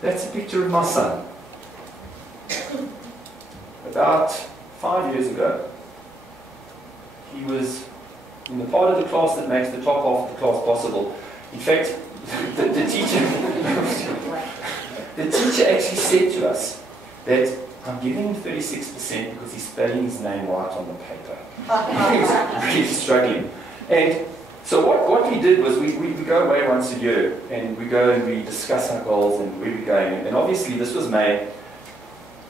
That's a picture of my son. About 5 years ago, he was in the part of the class that makes the top half of the class possible. In fact, the teacher actually said to us that I'm giving him 36% because he's spelling his name right on the paper. He was really struggling. And so what we did was we go away once a year and we go and we discuss our goals and where we're going. And obviously this was May,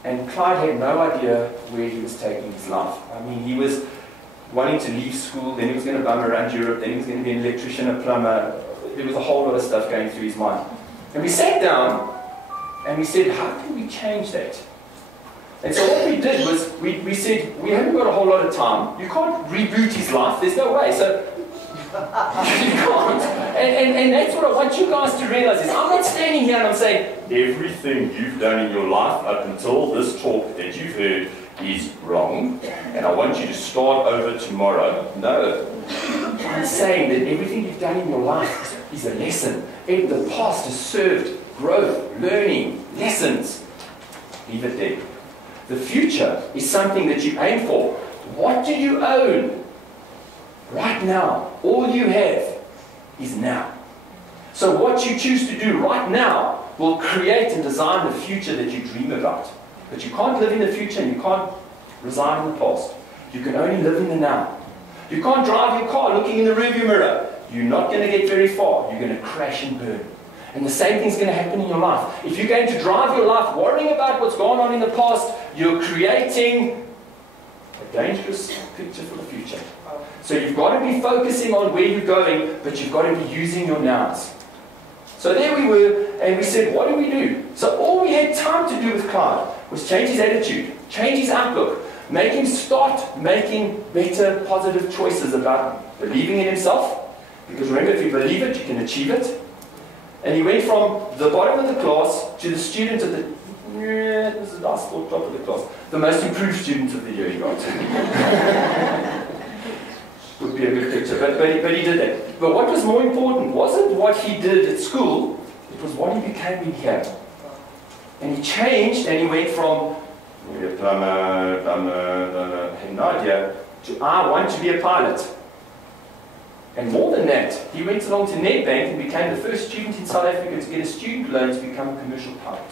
and Clyde had no idea where he was taking his life. I mean, he was wanting to leave school, then he was going to bum around Europe, then he was going to be an electrician, a plumber. There was a whole lot of stuff going through his mind. And we sat down and we said, how can we change that? And so what we did was, we said, we haven't got a whole lot of time. You can't reboot his life. There's no way. So, you can't. And that's what I want you guys to realize is, I'm not standing here and I'm saying, everything you've done in your life up until this talk that you've heard is wrong, and I want you to start over tomorrow. No. I'm saying that everything you've done in your life is a lesson. And the past has served growth, learning, lessons. Leave it there. The future is something that you aim for. What do you own? Right now. All you have is now. So what you choose to do right now will create and design the future that you dream about. But you can't live in the future and you can't reside in the past. You can only live in the now. You can't drive your car looking in the rearview mirror. You're not going to get very far. You're going to crash and burn. And the same thing's going to happen in your life. If you're going to drive your life worrying about what's gone on in the past, you're creating a dangerous picture for the future. So you've got to be focusing on where you're going, but you've got to be using your nows. So there we were, and we said, what do we do? So all we had time to do with Clyde was change his attitude, change his outlook, make him start making better, positive choices about believing in himself. Because remember, if you believe it, you can achieve it. And he went from the bottom of the class to the student of the, this is last thought, top of the class, the most improved student of the year he got. Would be a good picture, but he did that. But what was more important wasn't what he did at school, it was what he became in here. And he changed, and he went from a plumber, had no idea, to I want to be a pilot. And more than that, he went along to Nedbank and became the first student in South Africa to get a student loan to become a commercial pilot.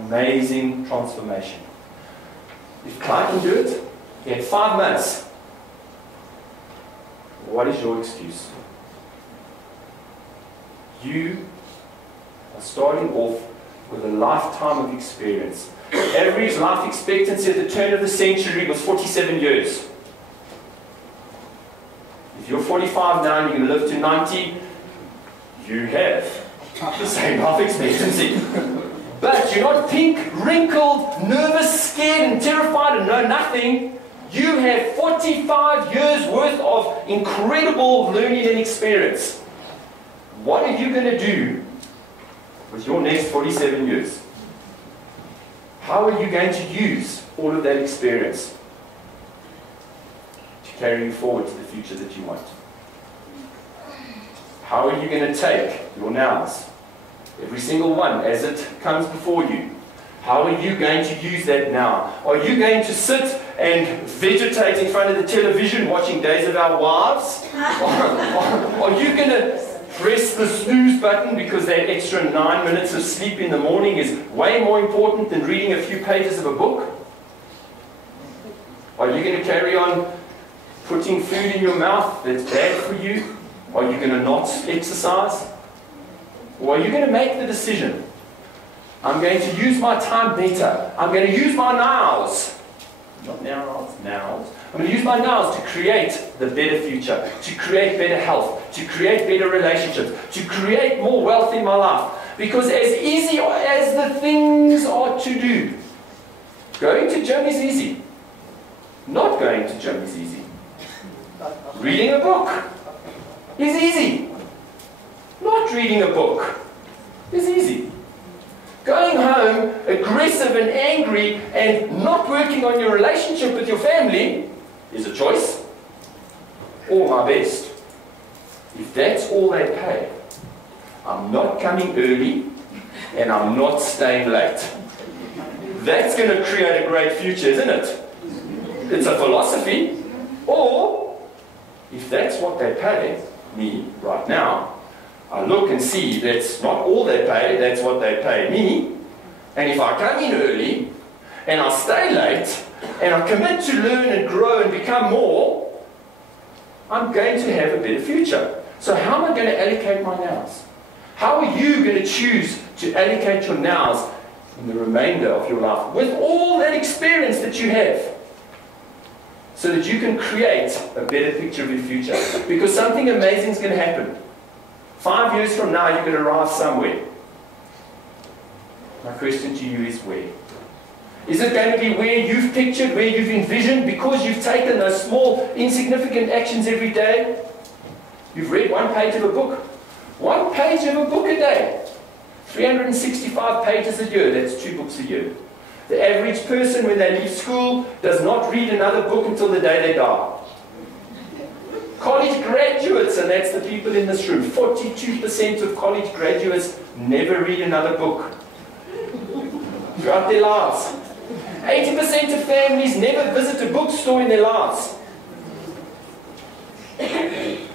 Amazing transformation. If Clyde can do it, he had 5 months. What is your excuse? You are starting off with a lifetime of experience. The average life expectancy at the turn of the century was 47 years. If you're 45 now and you're going to live to 90, you have the same life expectancy. But you're not pink, wrinkled, nervous, scared and terrified and know nothing. You have 45 years worth of incredible learning and experience. What are you going to do with your next 47 years? How are you going to use all of that experience to carry you forward to the future that you want? How are you going to take your nows, every single one, as it comes before you? How are you going to use that now? Are you going to sit and vegetate in front of the television watching Days of Our Wives? Are you going to press the snooze button because that extra 9 minutes of sleep in the morning is way more important than reading a few pages of a book? Are you going to carry on putting food in your mouth that's bad for you? Are you going to not exercise? Or are you going to make the decision? I'm going to use my time better. I'm going to use my nows. Not nows, nows. I'm going to use my nows to create the better future, to create better health, to create better relationships, to create more wealth in my life. Because as easy as the things are to do, going to gym is easy. Not going to gym is easy. Reading a book is easy. Not reading a book is easy. Going home aggressive and angry and not working on your relationship with your family is a choice. Or my best. If that's all they pay, I'm not coming early, and I'm not staying late. That's going to create a great future, isn't it? It's a philosophy. Or, if that's what they pay me right now, I look and see that's not all they pay, that's what they pay me. And if I come in early, and I stay late, and I commit to learn and grow and become more, I'm going to have a better future. So how am I going to allocate my nows? How are you going to choose to allocate your nows in the remainder of your life with all that experience that you have, so that you can create a better picture of your future? Because something amazing is going to happen. 5 years from now, you're going to arrive somewhere. My question to you is where? Is it going to be where you've pictured, where you've envisioned, because you've taken those small, insignificant actions every day? You've read 1 page of a book. 1 page of a book a day. 365 pages a year, that's 2 books a year. The average person, when they leave school, does not read another book until the day they die. College graduates, and that's the people in this room, 42% of college graduates never read another book throughout their lives. 80% of families never visit a bookstore in their lives. You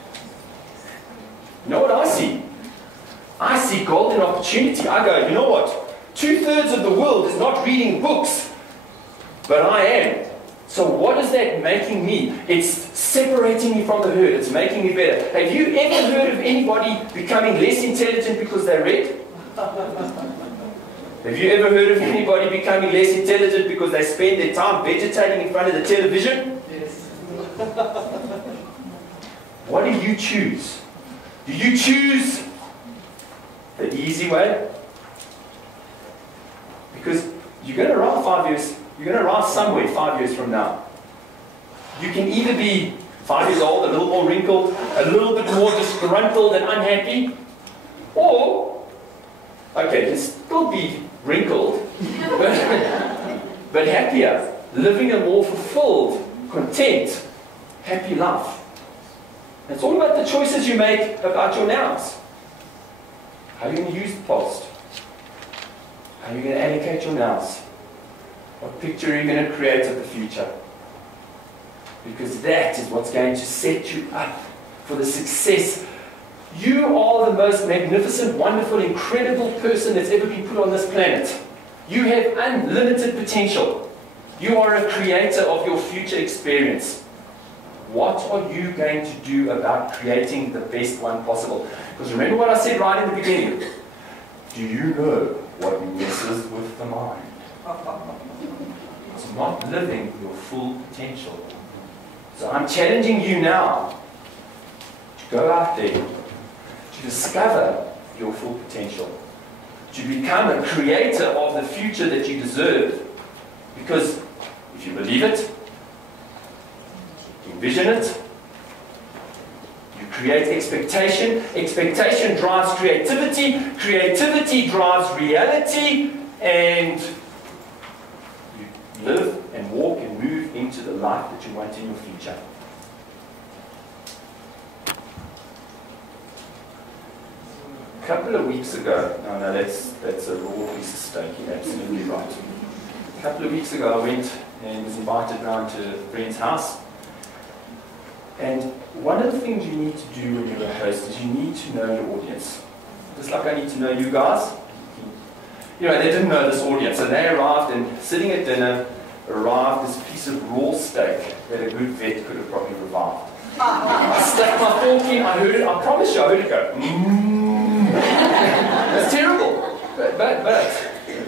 know what I see? I see golden opportunity. I go, you know what? 2/3 of the world is not reading books, but I am. So what is that making me? It's separating me from the herd. It's making me better. Have you ever heard of anybody becoming less intelligent because they read? Have you ever heard of anybody becoming less intelligent because they spend their time vegetating in front of the television? Yes. What do you choose? Do you choose the easy way? Because you're going to arrive 5 years, you're going to arrive somewhere 5 years from now. You can either be 5 years old, a little more wrinkled, a little bit more disgruntled and unhappy, or, okay, you'll still be wrinkled, but happier, living a more fulfilled, content, happy life. It's all about the choices you make about your nows. How are you going to use the past? How are you going to allocate your nows? What picture are you going to create of the future? Because that is what's going to set you up for the success. You are the most magnificent, wonderful, incredible person that's ever been put on this planet. You have unlimited potential. You are a creator of your future experience. What are you going to do about creating the best one possible? Because remember what I said right in the beginning. Do you know what messes with the mind? It's not living your full potential. So I'm challenging you now to go out there, to discover your full potential, to become a creator of the future that you deserve. Because if you believe it, envision it, you create expectation, expectation drives creativity, creativity drives reality, and you live and walk and move into the life that you want in your future. A couple of weeks ago, no, that's a raw piece of steak, you're absolutely right. A couple of weeks ago I went and was invited round to a friend's house. And one of the things you need to do when you're a host is you need to know your audience. Just like I need to know you guys. You know, they didn't know this audience. So they arrived, and sitting at dinner, arrived this piece of raw steak that a good vet could have probably revived. I stuck my fork in, I heard it, I promise you I heard it go, It's terrible. But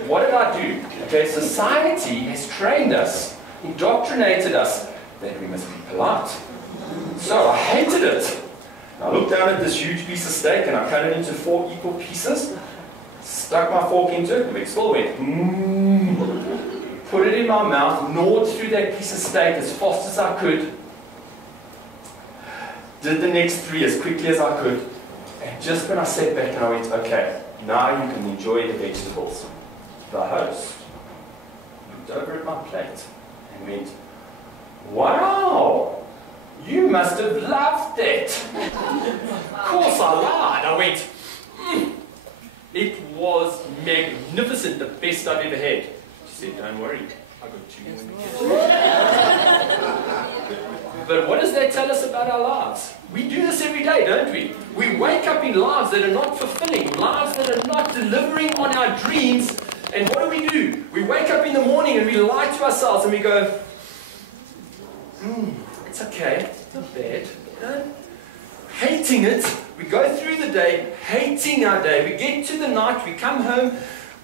what did I do? Okay, society has trained us, indoctrinated us, that we must be polite. So I hated it. I looked down at this huge piece of steak and I cut it into 4 equal pieces, stuck my fork into it, and it still went, put it in my mouth, gnawed through that piece of steak as fast as I could, did the next 3 as quickly as I could, and just when I sat back and I went, okay, now you can enjoy the vegetables. The host looked over at my plate and went, wow! You must have loved it. Of course I lied. I went, it was magnificent, the best I've ever had. She said, don't worry, I got 2 more in the kitchen. But what does that tell us about our lives? We do this every day, don't we? We wake up in lives that are not fulfilling, lives that are not delivering on our dreams. And what do? We wake up in the morning and we lie to ourselves and we go, it's okay, it's not bad. Hating it. We go through the day, hating our day. We get to the night, we come home,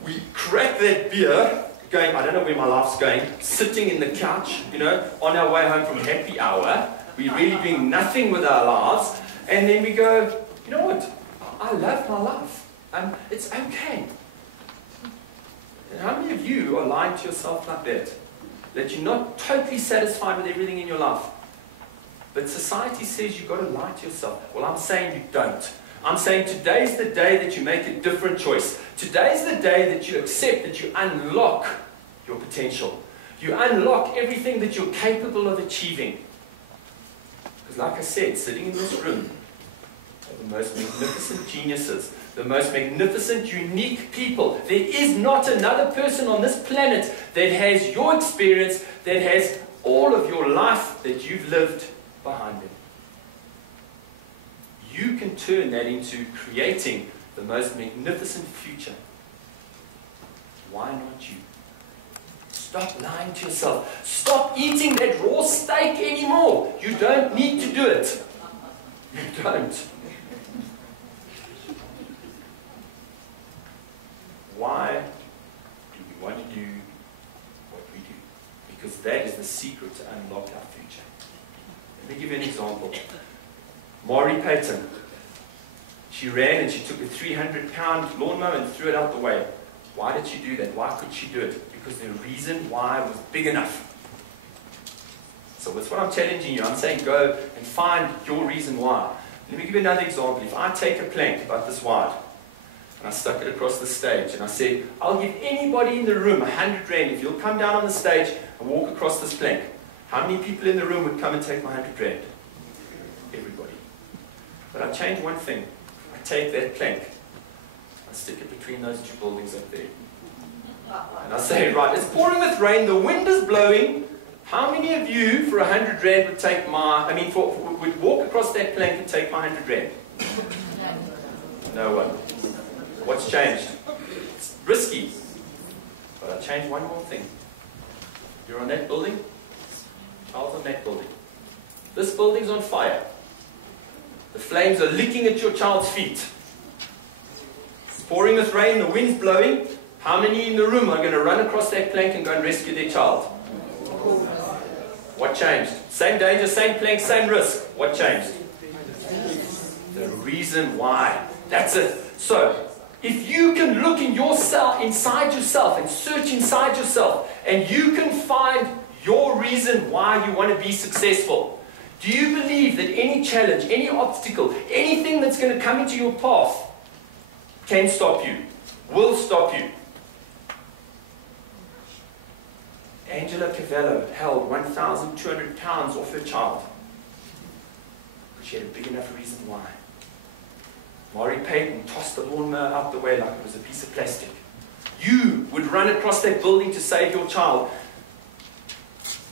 we crack that beer, going, I don't know where my life's going, sitting in the couch, on our way home from happy hour. We're really doing nothing with our lives. And then we go, you know what? I love my life. It's okay. And how many of you are lying to yourself like that? That you're not totally satisfied with everything in your life. But society says you've got to lie to yourself. Well, I'm saying you don't. I'm saying today's the day that you make a different choice. Today's the day that you accept that you unlock your potential. You unlock everything that you're capable of achieving. Because like I said, sitting in this room are the most magnificent geniuses, the most magnificent, unique people. There is not another person on this planet that has your experience, that has all of your life that you've lived behind them. You can turn that into creating the most magnificent future. Why not you? Stop lying to yourself. Stop eating that raw steak anymore. You don't need to do it. You don't. Why do we want to do what we do? Because that is the secret to unlock our future. Let me give you an example. Maury Payton. She ran and she took a 300-pound lawnmower and threw it out the way. Why did she do that? Why could she do it? Because the reason why was big enough. So that's what I'm challenging you. I'm saying go and find your reason why. Let me give you another example. If I take a plank about this wide, and I stuck it across the stage, and I said, I'll give anybody in the room 100 rand if you'll come down on the stage and walk across this plank. How many people in the room would come and take my 100 rand? Everybody. But I change one thing. I take that plank, I stick it between those 2 buildings up there. And I say, right, it's pouring with rain, the wind is blowing. How many of you for 100 rand would take would walk across that plank and take my 100 rand? No one. What's changed? It's risky. But I changed one more thing. You're on that building, child's on that building. This building's on fire. The flames are licking at your child's feet. It's pouring with rain, the wind's blowing. How many in the room are going to run across that plank and go and rescue their child? What changed? Same danger, same plank, same risk. What changed? The reason why. That's it. So, if you can look in yourself, inside yourself, and search inside yourself, and you can find your reason why you want to be successful, do you believe that any challenge, any obstacle, anything that's going to come into your path can stop you, will stop you? Angela Cavallo held 1,200 pounds off her child. But she had a big enough reason why. Maury Payton tossed the lawnmower out the way like it was a piece of plastic. You would run across that building to save your child.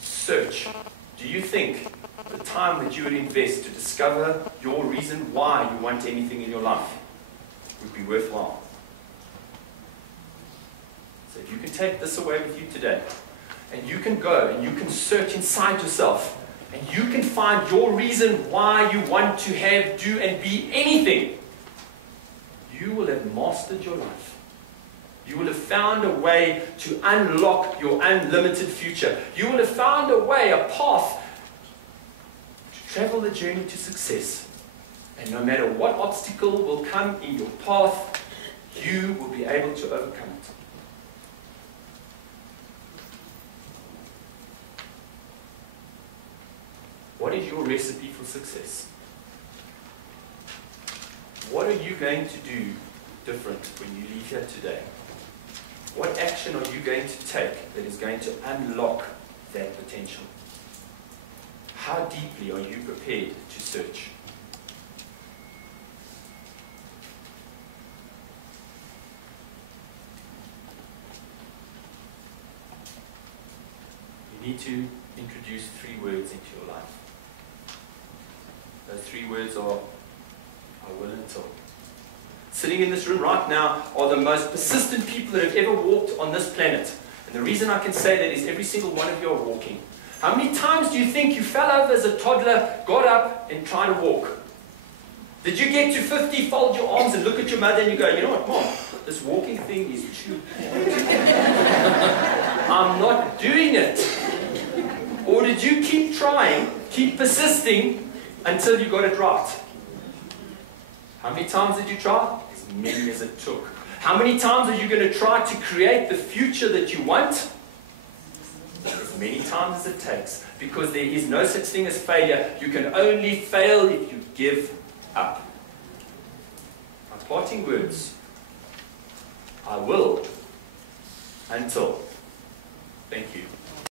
Search. Do you think the time that you would invest to discover your reason why you want anything in your life would be worthwhile? So if you can take this away with you today, and you can go and you can search inside yourself, and you can find your reason why you want to have, do, and be anything, you will have mastered your life. You will have found a way to unlock your unlimited future. You will have found a way, a path to travel the journey to success. And no matter what obstacle will come in your path, you will be able to overcome it. What is your recipe for success? What are you going to do different when you leave here today? What action are you going to take that is going to unlock that potential? How deeply are you prepared to search? need to introduce 3 words into your life. Those 3 words are, I will until. Sitting in this room right now are the most persistent people that have ever walked on this planet. And the reason I can say that is every single one of you are walking. How many times do you think you fell over as a toddler, got up and tried to walk? Did you get to 50, fold your arms and look at your mother and you go, you know what, Mom, this walking thing is too hard. I'm not doing it. Or did you keep trying, keep persisting until you got it right? How many times did you try? As many as it took. How many times are you going to try to create the future that you want? As many times as it takes. Because there is no such thing as failure. You can only fail if you give up. My parting words. I will until. Thank you.